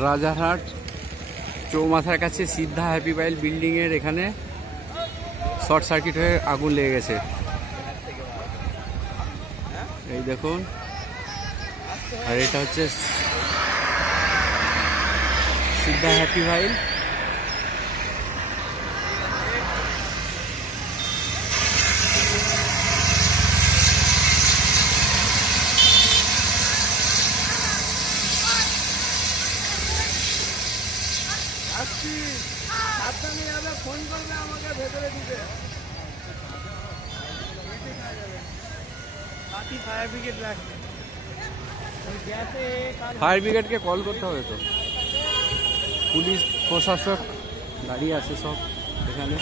রাজারহাট চৌমাথার কাছে সিদ্ধা happy pile বিল্ডিংয়ের এখানে শর্ট সার্কিট হয়ে আগুন লেগে গেছে। এই দেখুন, আর এটা হচ্ছে সিদ্ধা হ্যাপি পাইল। ফোন করবে আমাকে ভেতরে দিতে। ফায়ার ব্রিগেডকে কল করতে হবে তো, পুলিশ প্রশাসক দাঁড়িয়ে আছে সব এখানে।